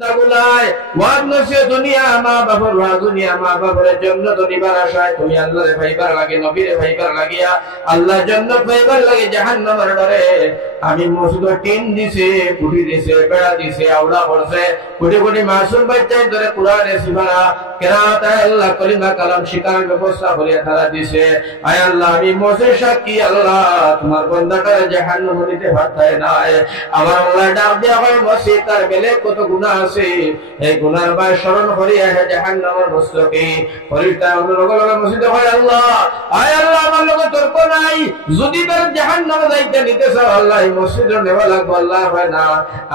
দাগুলায় ওয়াজ নসিহত দুনিয়া মা বাবার ওয়াজ দুনিয়া মা বাবার জান্নাত নিবার আশায় তুমি আল্লাহরে ভাইবার লাগে নবীরে ভাইবার লাগিয়া আল্লাহ জান্নাত ভাইবার লাগে জাহান্নামের ডরে আমি মসজিদে টিন দিছে পুটি দিছে বেড়া দিছে আওড়া করছে কোটি কোটি মাসুম বাচ্চা ধরে কোরআনে সিবারা কিরাত আল্লাহ কলিমা কালাম শিকার ব্যবস্থা করে তারা দিছে আয় আল্লাহ আমি মসজিদ সাক্ষী আল্লাহ তোমার বান্দাটা জাহান্নামে দিতে পারতায় না আমার আল্লাহ ডাক দেয়া হয় মসজিদ তার বেলে কত গুনাহ এই গুনার ভাই স্মরণ করিয়া জাহান্নামের বস্তুকে ফরিস্তা লগে মসজিদে হয় আল্লাহ আয় আল্লাহ আমার লগে তর্ক নাই যদি তার জাহান্নামে যাইতে নিতে চাও আল্লাহ এই মসজিদে নেওয়া লাগবে আল্লাহ হয় না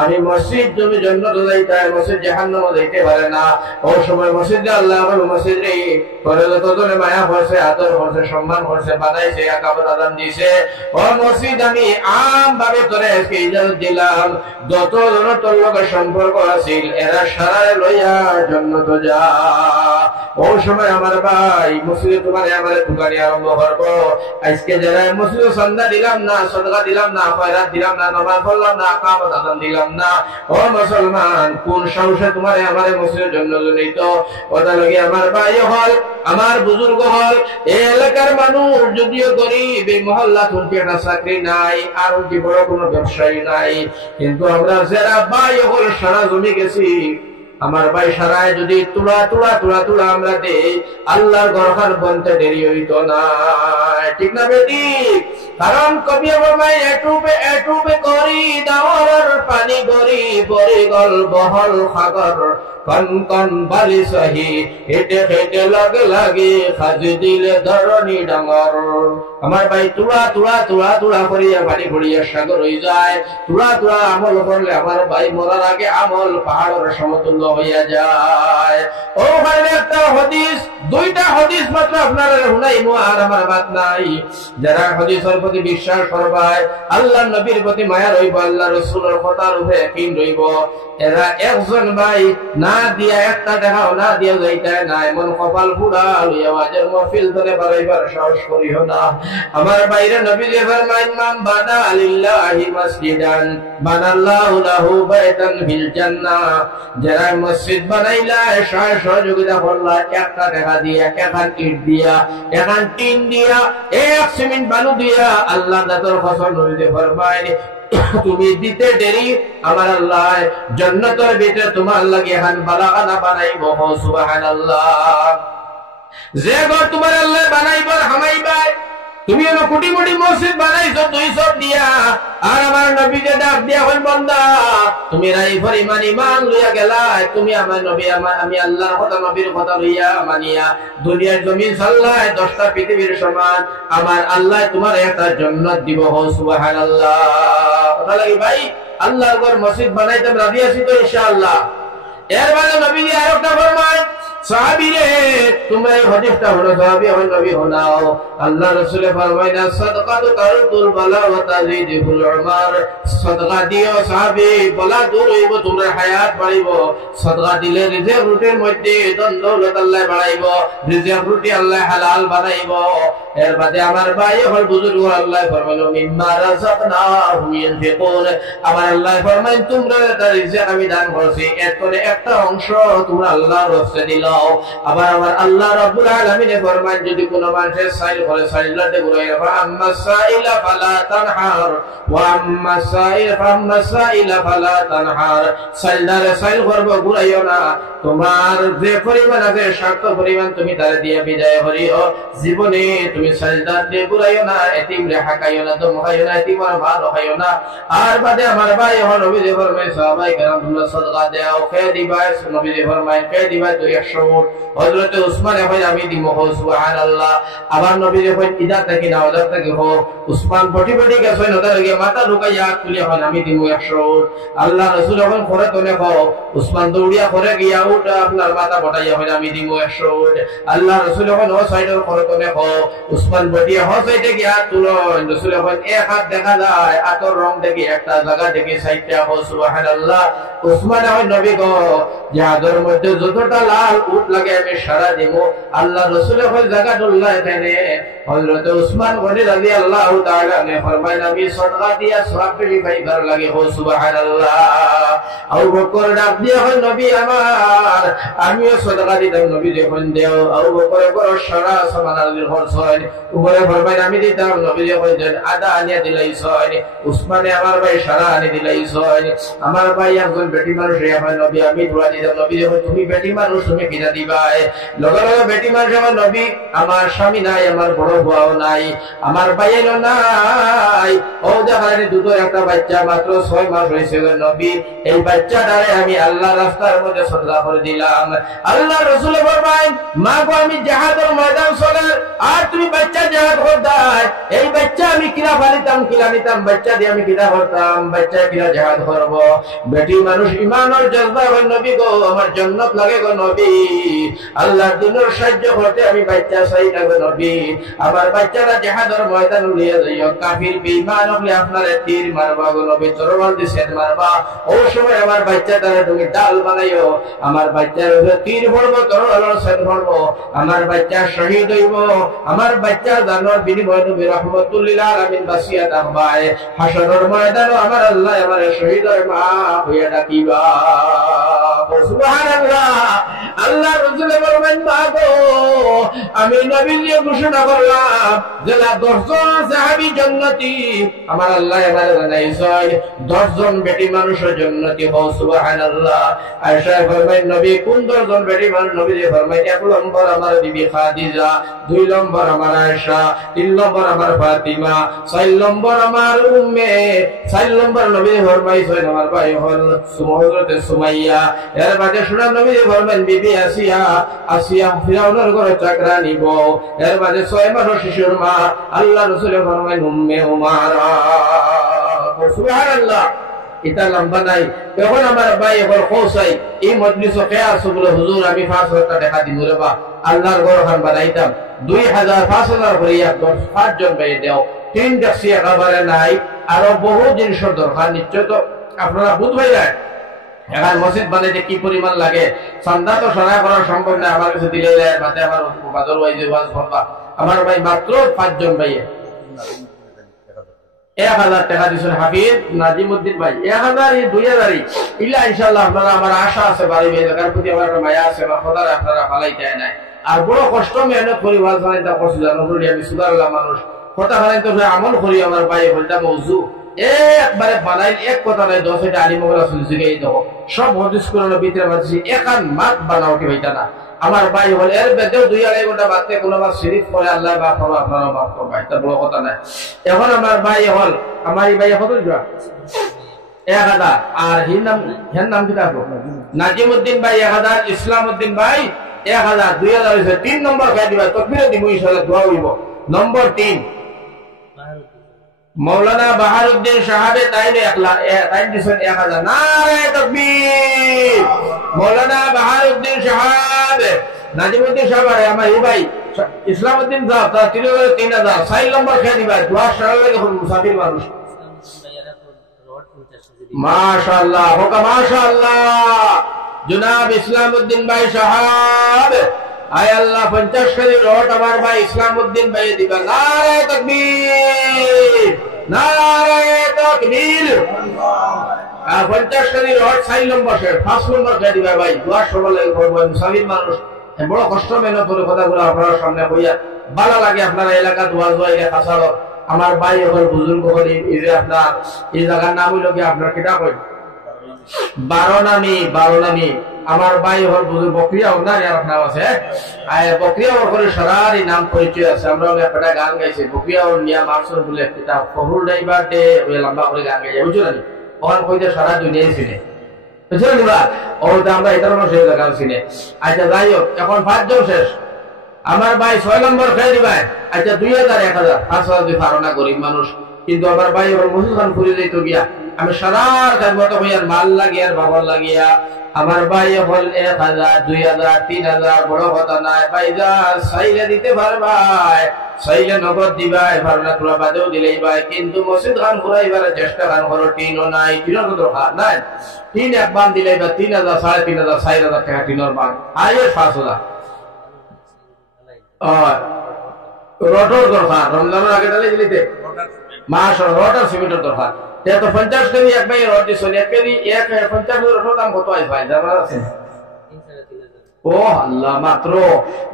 আমি মসজিদ তুমি জান্নাতে যাইতে মসজিদ জাহান্নামে যাইতে পারে না ও সময় মসজিদে আল্লাহ আমার মসজিদে করে যতজনে মায়া করছে আদর করছে সম্মান করছে বানাইছে একাবত আদান দিয়েছে ও মসজিদ আমি আম ভাবে তোরে আজকে ইজাজত দিলাম যত জন তোর লগে সম্পর্ক আছে এরা সারারে লইয়া জান্নাত যা ও সময় আমার ভাই মসজিদে তোমারে আমারে দোকানে আরম্ভ করব আজকে যারা মসজিদে সন্ধ্যা দিলাম না সদকা দিলাম না খয়রাত দিলাম না নামাজ পড়লাম না কামত আদান দিলাম না ও মুসলমান কোন সাহসে তোমারে আমারে মসজিদের জন্য জড়িত ওটা লাগি আমার ভাই হল আমার বুজুর্গ হল এই এলাকার মানুষ যদিও গরিব এই মহল্লা তুলতে একটা চাকরি নাই আর কি বড় কোনো ব্যবসায়ী নাই কিন্তু আমরা যারা ভাই হল সারা জমি গেছি আমার ভাই সারায় যদি তুলা তুলা তুলা তুলা আমরা দেই আল্লাহর ঘরখান বনতে দেরি হইত না ঠিক না বেদি কারণ কবি ভাই এটুপে করি দাওয়ার পানি গরি বরি গল বহল সাগর কন কন বালি সহি হেটে হেটে লাগে লাগে খাজি দিলে ধরনি ডাঙর আমার ভাই তুলা তুলা তুলা তুলা করিয়া বাড়ি ভরিয়া সাগর হয়ে যায় তুলা তুলা আমল করলে আমার ভাই মরার আগে আমল পাহাড়ের সমতুল্য হইয়া যায় ও ভাই একটা হাদিস দুইটা হাদিস মাত্র আপনারা শুনাইবো আর আমার বাত নাই যারা হাদিসের প্রতি বিশ্বাস করবাই আল্লাহর নবীর প্রতি মায়া রইব আল্লাহ রাসূলের কথার উপরে ইয়াকিন রইব এরা একজন ভাই না দিয়া একটা টাকাও না দিয়া যাইতে না এমন কপাল পুরা লইয়া ওয়াজের মাহফিল ধরে বাড়াইবার সাহস করিও না আমার বাইরে নবী যে ফরমায় মান বানা লিল্লাহি মসজিদান বানাল্লাহু লাহু বাইতান ফিল জান্নাহ যারা মসজিদ বানাইলা সহযোগিতা করলা একটা টাকা দিয়া এখান ইট দিয়া এখান টিন দিয়া এক সিমেন্ট বালু দিয়া আল্লাহ দাতর ফসল নবী ফরমায় তুমি দিতে দেরি আমার আল্লাহ জান্নাতের ভিতরে তোমার লাগি এখান বালাখানা বানাইবো সুবহানাল্লাহ যে ঘর তোমার আল্লাহ বানাইবার হামাইবাই তুমি এলো কোটি কোটি মসজিদ বানাইছো 200 দিয়া আর আমার নবী যে ডাক দিয়া হল বান্দা তুমি রাই পরিমাণ ঈমান লইয়া গেলা তুমি আমার নবী আমি আল্লাহর কথা নবীর কথা লইয়া মানিয়া দুনিয়ার জমিন চাল্লায় 10টা পৃথিবীর সমান আমার আল্লাহ তোমার একটা জান্নাত দিব সুবহানাল্লাহ কথা লাগি ভাই আল্লাহর ঘর মসজিদ বানাইতাম রাজি আছি তো ইনশাআল্লাহ এর মানে নবী আরেকটা ফরমায় সাহাবীরে তোমরা এই হাদিসটা হলো সাহাবী হল নবী হনাও আল্লাহ রাসূল ফরমায় না সাদকাতু তারুল বালা ওয়া তাজিদুল উমার সাদকা দিও সাহাবী বলা দূর হইব তোমরা হায়াত বাড়িব সাদকা দিলে রিজিক রুটির মধ্যে ধন দৌলত আল্লাহ বাড়াইব রিজিক রুটি আল্লাহ হালাল বানাইব এর বাদে আমার ভাই হল বুজুর্গ আল্লাহ ফরমালো মিম্মা রাযাকনাহুম ইনফিকুন আমার আল্লাহ ফরমায় তোমরা তার রিজিক আমি দান করছি এর করে একটা অংশ তোমরা আল্লাহর রাস্তায় দিল আবার আমার আল্লাহ রাব্বুল আলামিন ফরমান যদি কোন মানুষের সাইল করে সাইলাতে ঘুরাইবা আম্মা সাইলা ফালা তানহার ওয়া আম্মা সাইলা ফালা তানহার সাইলারে সাইল করব ঘুরাইও না তোমার যে পরিমাণ আছে শর্ত পরিমাণ তুমি তারে দিয়ে বিদায় করিও জীবনে তুমি সাজদা দিয়ে ঘুরাইও না এতিম রে হাকাইও না দমহাইও না এতিম আর ভালো হইও না আর বাদে আমার ভাই হল নবী যে ফরমায় সাহাবায়ে কেরাম তোমরা সাদকা দাও কে দিবা নবী যে ফরমায় কে দিবা 200 হযরত উসমান হয় আমি দিব সুবহানাল্লাহ আবার নবী যখন ইদা থেকে না ওদা থেকে হো উসমান বটি বটি গেছে নদা লাগে মাথা লুকাইয়া তুলে হয় আমি দিব 100 আল্লাহ রাসূল যখন করে তোলে হো উসমান দৌড়িয়া করে গিয়া উঠা আপনার মাথা বটাইয়া হয় আমি দিব 100 আল্লাহ রাসূল যখন ও সাইডের করে তোলে হো উসমান বটিয়া হো সাইডে গিয়া তুলো রাসূল যখন এক হাত দেখা যায় আতর রং দেখি একটা জায়গা দেখি সাইডটা হো সুবহানাল্লাহ উসমান হয় নবী গো যাদের মধ্যে যতটা লাল উট লাগে আমি সারা দিব। আল্লাহ রাসূলের ওই জায়গাতুল্লাহ এখানে হযরত উসমান গনি রাদিয়াল্লাহু তাআলা ने फरमाया नबी सदका दिया सवाब पे भाई भर लगे हो सुबहानाल्लाह। আবু বকর ডাক দিয়া হয় নবী আমার আমিও সদকা দিতাম নবী যখন দেও। আবু বকর বড় সারা সমানার খরচ হয় উপরে ফরমায় আমি দিতাম নবী যখন দেন আদা আনিয়া দিলাইছ। উসমানে আমার ভাই সারা আনি দিলাইছ। আমার ভাই একজন বেটি মানুষ হয় নবী আমি দোয়া দিতাম নবী যখন তুমি বেটি মানুষ তুমি কিনা দিবাই। লগে লগে বেটি মানুষ আমার নবী আমার স্বামী নাই আমার বড় বউ নাই আমার ভাইয়েরও নাই। ও দেখানি দুটো একটা বাচ্চা মাত্র 6 মাস হয়েছে নবী এই বাচ্চাটারে আমি আল্লাহ রাস্তার মধ্যে সদকা করে দিলাম। আল্লাহ রাসূল ফরমায় মা গো আমি জিহাদের ময়দান চলে আর তুমি বাচ্চা জিহাদ করতাই এই বাচ্চা আমি কিনা ফালিতাম কিনা নিতাম বাচ্চা দিয়ে আমি কিনা করতাম বাচ্চা কিনা জিহাদ করব। বেটি মানুষ ঈমানের জজবা হয় নবী গো আমার জান্নাত লাগে গো নবী। আল্লাহর দিনের সাহায্য করতে আমি বাচ্চা চাই না গো নবী। আমার বাচ্চারা জিহাদের ময়দান নিয়ে যাইও কাফির বেঈমান হলে আপনারে তীর মারবা গো নবী তরবাল দিয়ে সেদ মারবা। ওই সময় আমার বাচ্চাটারে তুমি ডাল বানাইও আমার বাচ্চার উপরে তীর পড়বো তরবালের সেদ পড়বো আমার বাচ্চা শহীদ হইব। আমার বাচ্চা জানোয়ার বিনিময় নবী রাহমাতুল লিল আলামিন বাসিয়া তাহবায় হাসরের ময়দানে আমার আল্লাহ আমার শহীদের মা হইয়া ডাকিবা। সুবহানাল্লাহ। আল্লাহ রাসূল বলেন বাগো আমি নবী দিয়ে ঘোষণা করলাম যে 10 জন সাহাবী জান্নাতি আমার আল্লাহ এবারে জানাইছেন 10 জন বেটি মানুষের জান্নাতি হও। সুবহানাল্লাহ। আয়েশা ফরমায় নবী কোন 10 জন বেটি মানুষ নবী দিয়ে ফরমায় 1 নম্বর আমার বিবি খাদিজা 2 নম্বর আমার আয়েশা 3 নম্বর আমার ফাতিমা 4 নম্বর আমার উম্মে 4 নম্বর নবী ফরমাইছেন আমার ভাই হল হযরত সুমাইয়া। এর বাদে শুনা নবী ফরমায় বিবি আসিয়া আসিয়া ফিরাউনের ঘরে চাকরা নিব। এর বাদে 6 মাসের শিশুর মা আল্লাহ রাসূল ফরমায় উম্মে উমারা। সুবহানাল্লাহ। এটা লম্বা নাই এখন আমার ভাই এখন কৌসাই এই মজলিসে কে আছে বলে হুজুর আমি 500 টাকা দেখা দিব রে বা আল্লাহর ঘর খান বানাইতাম 2000 5000 করে 5 জন ভাই দেও 3 ট্যাক্সি একেবারে নাই আরো বহু জিনিসের দরকার নিশ্চয় তো আপনারা বুঝবেন না। এখন মসজিদ বানাইতে কি পরিমাণ লাগে চান্দা তো সরাই করা সম্ভব না। আমার কাছে দিলে বাদে আমার বাজার ওয়াইজে ওয়াজ করবা আমার ভাই মাত্র 5 জন ভাই 1000 টাকা দিছেন হাফিজ নাজিমউদ্দিন ভাই 1000 এই 2000 ইলা ইনশাআল্লাহ আপনারা আমার আশা আছে বাড়ি ভাই জায়গার প্রতি আমার মায়া আছে বা খোদার আপনারা ফালাই যায় না। আর বড় কষ্ট মেহনত করি ওয়াজ বানাইতে কষ্ট জানো বলি আমি সুদারলা মানুষ কথা বানাইতে আমল করি আমার ভাই বলতা মওজু একবারে বানাই এক কথা নাই 10 এটা আলিম ওরা সুলসিগাই দাও সব হাদিস কোরআনের ভিতরে আছে একান মাত বানাও কি হইতা না। আমার ভাই হল এর বেদেও 2-2.5 ঘন্টা বাদতে কোনো বার শরীফ পড়ে আল্লাহ বা করো আপনারা মাফ করবে এটা বড় কথা না। এখন আমার ভাই হল আমার এই ভাই কত দিবা 1000 আর হের নাম কি থাকো নাজিমউদ্দিন ভাই 1000 ইসলামউদ্দিন ভাই 1000 2000 হইছে 3 নম্বর খাই দিবা তাকবীর দিব ইনশাআল্লাহ দোয়া হইব। নম্বর 3 মৌলানা বাহারউদ্দিন সাহেব তাইলে 1 দিছেন 1000 নারে তাকবীর। মৌলানা বাহারউদ্দিন সাহেব নাজিমউদ্দিন সাহেব আর আমার এই ভাই ইসলামউদ্দিন সাহেব তার 3000 4 নম্বর খেয়ে দিবা দোয়া সরল লাগে মুসাফির মানুষ। মাশাআল্লাহ হোক মাশাআল্লাহ জনাব ইসলামউদ্দিন ভাই সাহেব আয় আল্লাহ 50 কেজি রট আমার ভাই ইসলামউদ্দিন ভাই দিবা নারে তাকবীর নারে তাকবীর। 50 কেজি রট 4 নম্বর 5 নম্বর খেয়ে দিবা ভাই দোয়া সরল লাগে মুসাফির মানুষ বড় কষ্ট মেহনত করে কথাগুলো আপনার সামনে হইয়া ভালো লাগে। আপনারা এলাকা দোয়া জয় কাছাড় আমার ভাই এখন বুজুর্গ হলি এই যে আপনার এই জায়গার নাম হইল কি আপনার কিটা কই 12 নামি আমার ভাই হল বুজুর্গ বকরিয়া ওনার আপনার আছে বকরিয়া ওর সরারি নাম পরিচয় আছে। আমরা একটা গান গাইছি বকরিয়া ওর নিয়া মারসুর বলে কিতা কবুল ড্রাইভার ডে ওই লম্বা করে গান গাইছে বুঝছো না ওখান কইতে সারা দুনিয়ায় চিনে বুঝছো না ও আমরা এটা সেই গান চিনে। আচ্ছা যাই হোক এখন 5 জন শেষ আমার ভাই 6 নম্বর খেয়ে দিবা। আচ্ছা 2000 1000 5000 দিয়ে পারো না গরিব মানুষ কিন্তু আমার ভাই ওর মুসলমান ঘুরে যাইতো গিয়া আমি সারার খেদমত হইয়ার মাল লাগিয়ার বাবার লাগিয়া আমার ভাই হল 1000 2000 3000 বড় কথা নাই ভাইজা সাইলে দিতে পারবাই সাইলে নগদ দিবাই ভাবনা তোলা বাদেও দিলেই ভাই কিন্তু মসজিদ খান ঘুরাইবার চেষ্টা খান করো টিনও নাই টিনের কত নাই টিন এক বান দিলেই বা 3000 3500 4000 টাকা টিনের বান আয়ে 5000 রোডর দরকার রমজানের আগে ডালে দিলিতে মাস রোডর সিমেন্টের দরকার তো 50 কেজি এক ভাই রড দিছ এক কেজি 50 রোডর দাম কত আই ভাই জানা আছে ও আল্লাহ মাত্র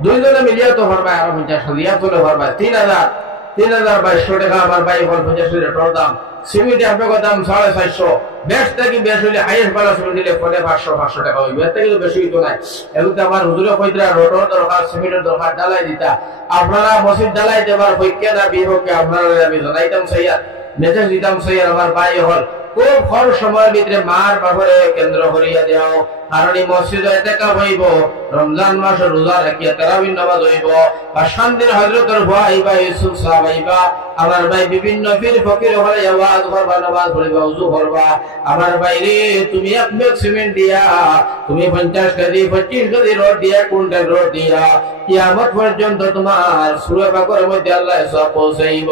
দুইজনে মিলিয়ে তো ভরবা আর 50 দিয়া তো ভরবা 3000 টাকা আমার ভাই হল 50 রোডর দাম সিমেন্ট আপনার দাম 450 বেশ থেকে বেশ হইলে হাইয়েস্ট বালা সিমেন্ট দিলে 500 টাকা হইবে এর থেকে বেশি হইতো না এবং আমার হুজুরে কইরা রোডর দরকার সিমেন্টের দরকার ডালাই দিতা আপনারা মসজিদ ডালাই দেবার হইকে না বিহকে আপনারা আমি জানাইতাম সাইয়ার মেসেজ দিতাম সাইয়ার আমার ভাই হল খুব কম সময়ের ভিতরে মার বাপরে কেন্দ্র করিয়া দেও কারণ এই মসজিদে ইতিকাফ হইব রমজান মাসে রোজা রাখিয়া তারাবির নামাজ হইব আর শান্তির হযরতের ভাই ভাই ইউসুফ সাহেব আইবা আমার ভাই বিভিন্ন পীর ফকির হলে আওয়াজ করবা নামাজ পড়িবা ওযু করবা আমার ভাই রে তুমি এক ব্যাগ সিমেন্ট দিয়া তুমি 50 কেজি 25 কেজি রড দিয়া কুইন্টাল রড দিয়া কিয়ামত পর্যন্ত তোমার সূরা বাকরার মধ্যে আল্লাহ সব পৌঁছাইব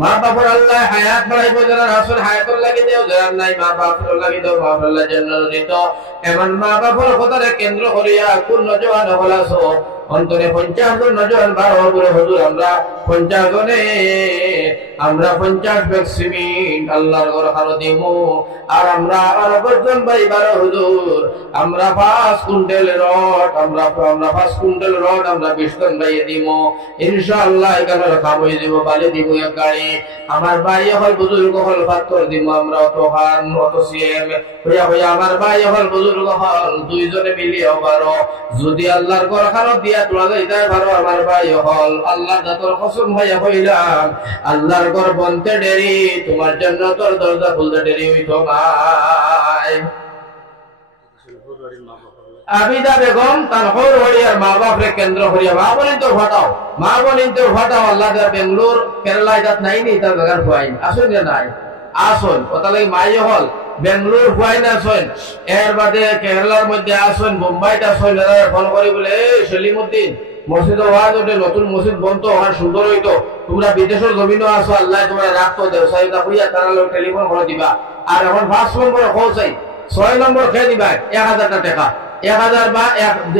মা বাবার আল্লাহ হায়াত বাড়াইব যারা রাসূল হায়াতুল লাগি দেও যারা নাই মা বাবার লাগি দেও মা আল্লাহ জান্নাত দিত এমন মা বাবার কথারে কেন্দ্র করিয়া কোন নওজোয়ান হলাছো অন্তরে 50 জন নওজোয়ান বার হবে হুজুর আমরা 50 জনে আমরা 50 ব্যাগ সিমেন্ট আল্লাহর ঘর খালো দিমু আর আমরা আর বর্জন ভাই 12 হুজুর আমরা 5 কুইন্টাল রড আমরা 5 কুইন্টাল রড আমরা 20 টন ভাই দিমু ইনশাআল্লাহ এখানে খাবই দিব বালি দিব এক গাড়ি আমার ভাই হল বুজুর্গ হল পাথর দিব আমরা অত খান অত সিএম হইয়া হইয়া আমার ভাই হল বুজুর্গ হল দুইজনে মিলিয়ে বারো যদি আল্লাহর ঘর খালো দিয়া তোলা যাইতে পারো আমার ভাই হল আল্লাহ দাতর কসম ভাইয়া হইলাম আল্লাহর ঘর বনতে দেরি তোমার জন্য তোর দরজা খুলতে দেরি হইতো নাই আবিদা বেগম তার হর হরিয়ার মা বাপরে কেন্দ্র হরিয়া মা বলেন তো ফাটাও আল্লাহ দা বেঙ্গলোর কেরালায় যাত নাই নি তার জায়গার ফাইন আসুন না নাই আসুন ওটা লাগি মাই হল বেঙ্গলোর ফাইন আসুন এর বাদে কেরালার মধ্যে আসুন মুম্বাইতে আসুন ফোন করি বলে সেলিমউদ্দিন মসজিদ ওয়াজ ওঠে নতুন মসজিদ বন্ধ হওয়ার সুন্দর হইতো তোমরা বিদেশের জমিনও আসো আল্লাহ তোমরা রাখতো দেবসায়িতা হইয়া তারা লোক টেলিফোন করে দিবা আর এখন 5 নম্বর খোঁজাই 6 নম্বর খেয়ে দিবা 1000 টাকা 1000 বা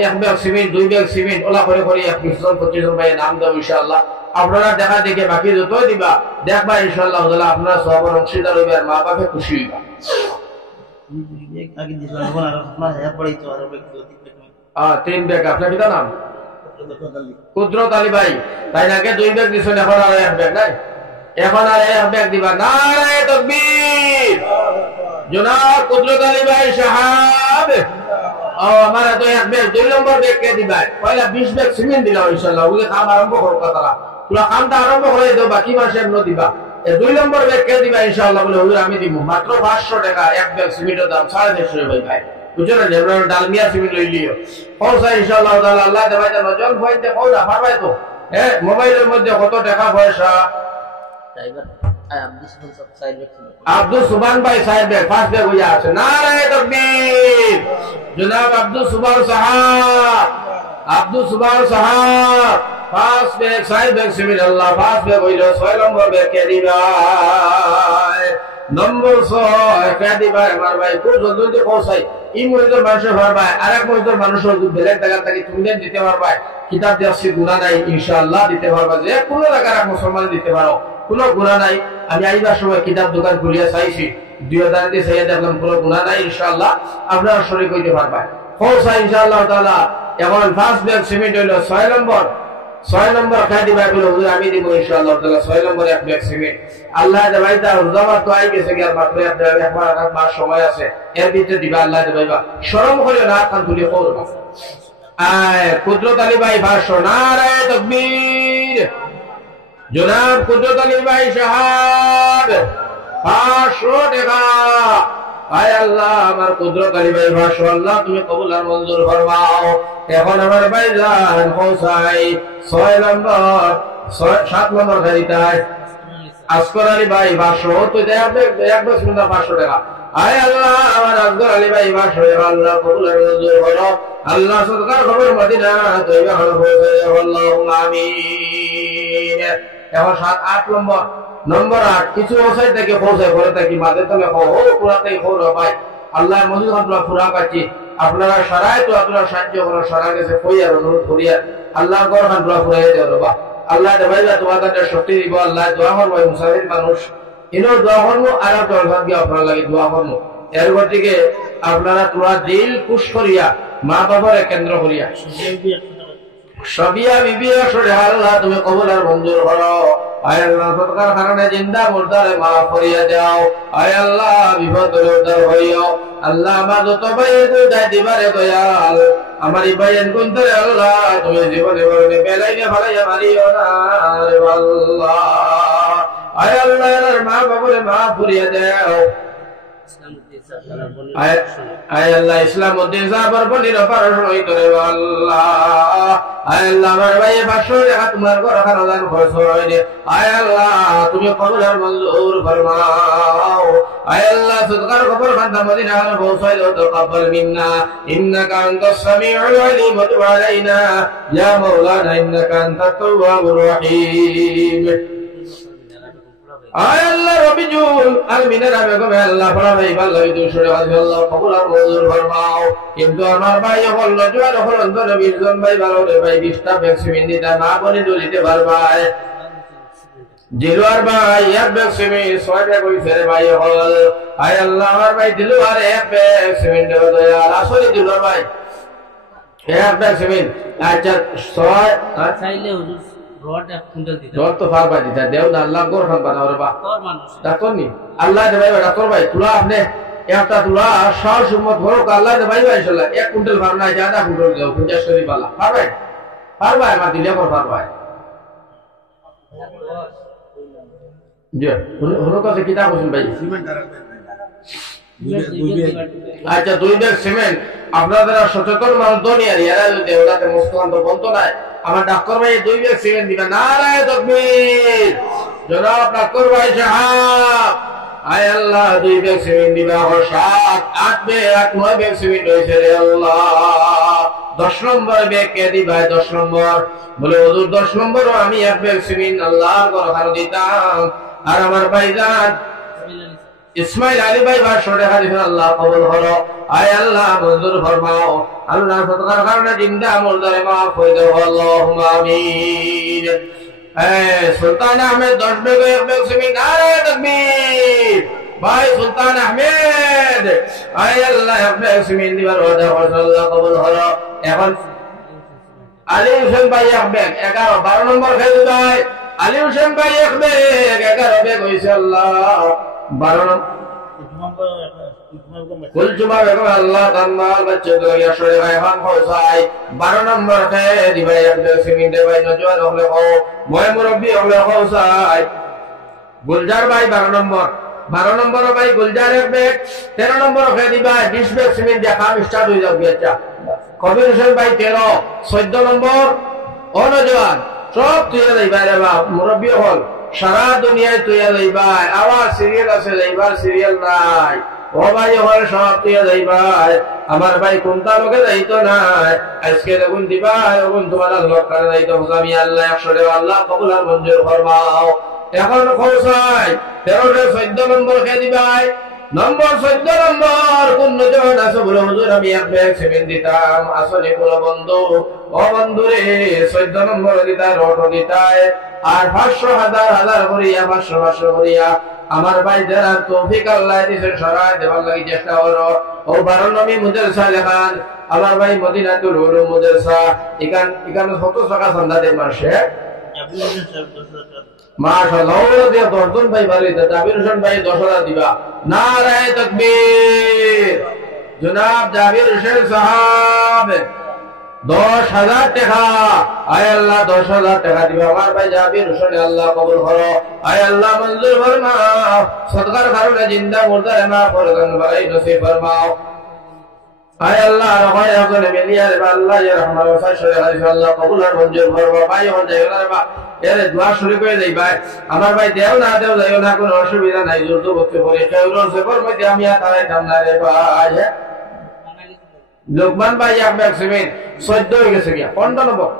এক bag cement 2 bag cement OLA করে করে 20 জন 25 জন ভাই নাম দাও ইনশাআল্লাহ আপনারা দেখা দেখে বাকি যত দিবা দেখবা ইনশাআল্লাহ তাআলা আপনারা সবার অংশীদার হইবে আর মা বাপে খুশি হইবা আগে দিলাম এখন আর আপনারা হ্যাঁ পড়াই তো আর তিন ব্যাগ আপনার কি নাম কুদরত আলী ভাই তাই নাকি 2 ব্যাগ দিছেন এখন আর এক ব্যাগ নাই এখন আর এক ব্যাগ দিবা নারায়ে তাকবীর জনাব কুদরত আলী ভাই সাহেব আমার তো এক ব্যাগ 2 নম্বর ব্যাগ কে দিবা পয়লা 20 ব্যাগ সিমেন্ট দিলাম ইনশাআল্লাহ ওই কাম আরম্ভ করব তারা তোরা কামটা আরম্ভ করে দাও বাকি মাসে এমন দিবা 2 নম্বর ব্যাগ কে দিবা ইনশাআল্লাহ বলে হুজুর আমি দিব মাত্র 500 টাকা এক ব্যাগ সিমেন্টের দাম 150 ভাই বুঝলে যেমন ডালমিয়া সিমেন্ট লইলিও পয়সা ইনশাআল্লাহ তাআলা আল্লাহ দেবাই না নজল পয়েন্টে কইরা পারবাই তো মোবাইলের মধ্যে কত টাকা পয়সা আব্দুল সুবহান ভাই সাহেব ব্যাগ 5 ব্যাগ হইয়া আছে নারায়ে তাকবীর জনাব আব্দুল সুবহান সাহেব 5 ব্যাগ 6 ব্যাগ সিমেন্ট আল্লাহ 5 ব্যাগ হইলো 6 নম্বর ব্যাগ কে দিবা নম্বর 6 কে দিবা আমার ভাই খুব জলদি পৌঁছাই এই মহিলার মানুষের ভারবা আরেক মহিলার মানুষের বেলেগ জায়গা থেকে তুমি দিতে পারবা কিতাব দিয়েছি গুনাহ নাই ইনশাআল্লাহ দিতে পারবা যে কোনো জায়গার এক মুসলমান দিতে পারো কোনো গুনাহ নাই আমি আইবার সময় কিতাব দোকান খুলিয়া চাইছি 2000 দিয়ে চাইয়া দেখলাম কোনো গুনাহ নাই ইনশাআল্লাহ আপনারা শরীক হইতে পারবা পৌঁছা ইনশাআল্লাহ তাআলা এখন ফার্স্ট ব্যাগ সিমেন্ট হইলো 6 নম্বর খাই দিবা বলে হুজুর আমি দিব ইনশাআল্লাহ তাআলা 6 নম্বর এক ব্যাগ সিমেন্ট আল্লাহ দেবাইতা রোজামাত তো আই গেছে কি আর মাত্র একবার মাস সময় আছে এর ভিতরে দিবা আল্লাহ দেবাইবা শরম করে না কান তুলি করবা কুদরত আলী ভাই ভাষণ নারায়ে তাকবীর জনাব কুদরত আলী ভাই সাহেব 500 টাকা আয় আল্লাহ আমার কুদরত আলী ভাই ভাষণ আল্লাহ তুমি কবুল আর মঞ্জুর ফরমাও এখন আমার ভাইজান পৌঁছাই 6 নম্বর 7 নম্বর গাড়িটায় আসগর আলী ভাই 500 তো দেয় এক বছর 500 টাকা। আয় আল্লাহ আমার আসগর আলী ভাই 500 টাকা আল্লাহ কবুল আর মঞ্জুর করো। আল্লাহ সদকার খবর মদিনা তৈবা হল আল্লাহুম্মা আমিন। এখন 7-8 নম্বর 8 কিছু ওসাই থেকে পৌঁছায় করে থাকি মাঝে তলে পুরা থেকে খবর ভাই আল্লাহর মঞ্জুর আমরা পুরা পাচ্ছি। আপনারা সারাই তো আপনারা সাহায্য করো, সারা গেছে কই আর অনুরোধ করিয়া আল্লাহর ঘর খান পুরাই দেওয়া বা আল্লাহ ভাইলা তোমাদের শক্তি দিব। আল্লাহ দোয়া করবো মুসাফির মানুষ ইনো দোয়া করবো আর আপনার লাগে দোয়া করবো। এর গতিকে আপনারা তোরা দিল খুশ করিয়া মা বাবার কেন্দ্র করিয়া সবিয়া বিবি আসলে আল্লাহ তুমি কবুল আর মঞ্জুর করো। আয় আল্লাহ সদকার কারণে জিন্দা মুর্দারে মাফ করিয়া দাও। আয় আল্লাহ বিপদ উদ্ধার হইও। আল্লাহ আমার যত ভাই দুই দিবারে দয়াল আমার ভাইয়ের কুন্তরে আল্লাহ তুমি জীবনে বলবে বেলাইনে ভালাইয়া মারিও না আল্লাহ। আয় আল্লাহ মা বাবুরে মাফ করিয়া দাও। আয় আল্লাহ ইসলামউদ্দিন সাহেবের বলির অপারেশন হইতো রে আল্লাহ। আয় আল্লাহ আমার ভাই 500 টাকা তোমার ঘর খানাদান খরচ হয়নি। আয় আল্লাহ তুমি কবুল আর মঞ্জুর ফরমাও। আয় আল্লাহ সদকার খবর খান্তা মদিনা আর পৌঁছাইলো তাকাব্বাল মিন্না ইন্নাকা আনতাস সামিউল আলিম ওয়া তুব আলাইনা ইয়া মাওলানা ইন্নাকা আনতাত তাওয়াবুর রহিম। আয় আল্লাহ রবিজুল আলমিনের বেগম আল্লাহ পড়া ভাই ভালো দুশোরে আল্লাহ কবুল আর মঞ্জুর ফরমাও। কিন্তু আমার ভাই হল জোয়ার হল অন্তর 20 জন ভাই ভালো রে ভাই 20টা ভ্যাকসিন দিতে না বলে দলিতে পারবাই। জিলুয়ার ভাই এক ভ্যাকসিন 6টা কই ফেরে ভাই হল। আয় আল্লাহ আমার ভাই দিলুয়ার এক ভ্যাকসিন দেও দয়া আসলে দিলুয়ার ভাই এক ভ্যাকসিন আচ্ছা 6 চাইলে হুজুর রড এক কুইন্টাল দিতে রড তো ফারবা দিতা দেও না আল্লাহ গোর খান বানাওরে বা তোর মানুষ ডাক্তার নি আল্লাহ দে ভাই ডাক্তার ভাই তুলা আপনি একটা তুলা শাহ সুমত বড় আল্লাহ দে ভাই ইনশাআল্লাহ 1 কুইন্টাল ফারনা জাদা কুইন্টাল দেও 50 টাকা বালা পারবে আমার দিলে পর পারবে জি হলো কাছে কিতা বলছেন ভাই সিমেন্ট আচ্ছা 2 ব্যাগ সিমেন্ট আপনাদের সচেতন মানুষ দুনিয়া এরা যদি ওটাতে মুসলমান বলতো না আমার ডাক্তার ভাই 2 ব্যাগ সিমেন্ট দিবেন নারায়ে তাকবীর জনাব ডাক্তার ভাই সাহেব। আয় আল্লাহ 2 ব্যাগ সিমেন্ট দিবা ও 7 8 ব্যাগ 9 ব্যাগ সিমেন্ট হইছে রে আল্লাহ। 10 নম্বর ব্যাগ কে দিবা 10 নম্বর বলে হুজুর 10 নম্বর আমি 1 ব্যাগ সিমেন্ট আল্লাহর ঘর খানো দিতাম। আর আমার ভাইজান ইসমাইল আলী ভাই 500 টাকা দিবেন আল্লাহ কবুল করো। আয় আল্লাহ মঞ্জুর ফরমাও। আল্লাহ সদকার কারণে জিন্দা মুর্দারে মাফ করে দাও আল্লাহুম্মা আমিন। সুলতান আহমেদ 10 ব্যাগ 1 ব্যাগ সিমেন্ট নারায়ে তাকবীর ভাই সুলতান আহমেদ। আয় আল্লাহ 1 ব্যাগ সিমেন্ট দিবার ওয়াদা করছো আল্লাহ কবুল করো। এখন আলী হোসেন ভাই 1 ব্যাগ 11 12 নম্বর খেয়ে ভাই আলী হোসেন ভাই 1 ব্যাগ 11 ব্যাগ হইছে আল্লাহ 12 নম্বর কুলজুমা বেগম আল্লাহ তান্মাল বাচ্চা তো ইয়াশরে ভাই খান খোসাই 12 নম্বর খেয়ে দিবা 1 ব্যাগ সিমেন্ট ভাই নজওয়ান হলে কো মই মুরব্বি হলে খোসাই গুলজার ভাই 12 নম্বর ভাই গুলজার 1 ব্যাগ 13 নম্বর খেয়ে দিবা 20 ব্যাগ সিমেন্ট দিয়া কাম স্টার্ট হয়ে যাবে আচ্ছা। কবির হোসেন ভাই 13 14 নম্বর ও নজওয়ান সব তুই যাইবা রে বাপ মুরব্বি হল সারা দুনিয়ায় তুই যাইবা আবার সিরিয়াল আছে যাইবার সিরিয়াল নাই ও ভাই হল সব তুই যাইবা। আমার ভাই কোনটা লোকে যাইতো না আজকে দেখুন দিবা এখন তোমার আল্লাহ করে যাইতো আমি আল্লাহ 100 টাকা আল্লাহ কবুল আর মঞ্জুর ফরমাও। এখন খোসাই 13 14 নম্বর কে দিবাই নম্বর 14 নম্বর কোন নজর আছে বলে হুজুর আমি 1 ব্যাগ সিমেন্ট দিতাম আসলে কোন বন্ধু ও বন্ধু রে 14 নম্বর দিতা রড দিতায় আর 500 হাজার করিয়া 500 করিয়া আমার ভাই যারা তৌফিক আল্লাহ দিয়েছে সরাই দেওয়ার লাগি চেষ্টা করো। ও 12 নম্বর মুদরসা লেখান আমার ভাই মদিনাতুল উলুম মুদরসা এখানে কত টাকা চাঁদা দেয় মাসে মাশাআল্লাহ দিয়ে 10 জন ভাই বাড়ি দাদা জাবির হোসেন ভাই 10,000 দিবা নারায়ে তাকবীর। জনাব জাবির হোসেন সাহেব 10,000 টাকা আয় আল্লাহ 10,000 টাকা দিবা আমার ভাই জাবির হোসেন আল্লাহ কবুল করো। আয় আল্লাহ মঞ্জুর ফরমাও সদকার কারণে জিন্দা মুর্দারে মাফ করে দেন ভাই নসিব ফরমাও। আয় আল্লাহ রহমায় আপনি মিলিয়ার আল্লাহ ইয়া রহমান ওয়া ফাশরে আল্লাহ কবুল আর মঞ্জুর ফরমাও। ভাই হন জায়গা এর দোয়া শুরু করে দেই ভাই আমার ভাই দেও না দেও যাইও না কোনো অসুবিধা নাই যত বক্তে পড়ে কেউর সেপর মধ্যে আমি তারাই কাম না রে ভাই লোকমান ভাই এক ব্যাগ সিমেন্ট 14 হয়ে গেছে কি 15 নম্বর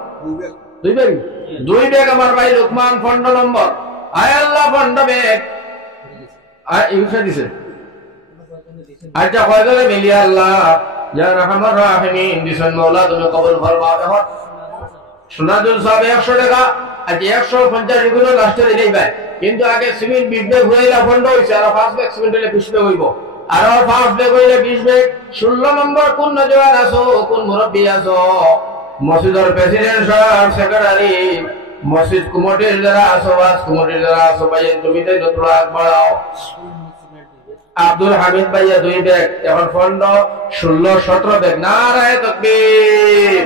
দুই ব্যাগ আমার ভাই লোকমান 15 নম্বর আয় আল্লাহ 15 ব্যাগ আর ইউসা দিছে আচ্ছা কয়জনে মিলিয়ে আল্লাহ ইয়া রাহমান রাহিমিন দিছেন মাওলা তুমি কবুল ফরমাও এখন সুনাদুল সাহেব 100 টাকা আজ 150 গুলো লাস্টে দিলেই ভাই কিন্তু আগে সিমেন্ট 20 ব্যাগ হইলা বন্ধ হইছে আর 5 ব্যাগ সিমেন্ট হইলে 20 ব্যাগ হইব আর 5 ব্যাগ হইলে 20 ব্যাগ 16 নম্বর কোন নজওয়ান আছো কোন মুরব্বি আছো মসজিদের প্রেসিডেন্ট সাহেব সেক্রেটারি মসজিদ কমিটির যারা আছো ওয়াজ কমিটির যারা আছো ভাই তুমি তাই নতুন আগ বাড়াও আব্দুল হামিদ ভাইয়া 2 ব্যাগ এখন 15 16 17 ব্যাগ নারায়ে তাকবীর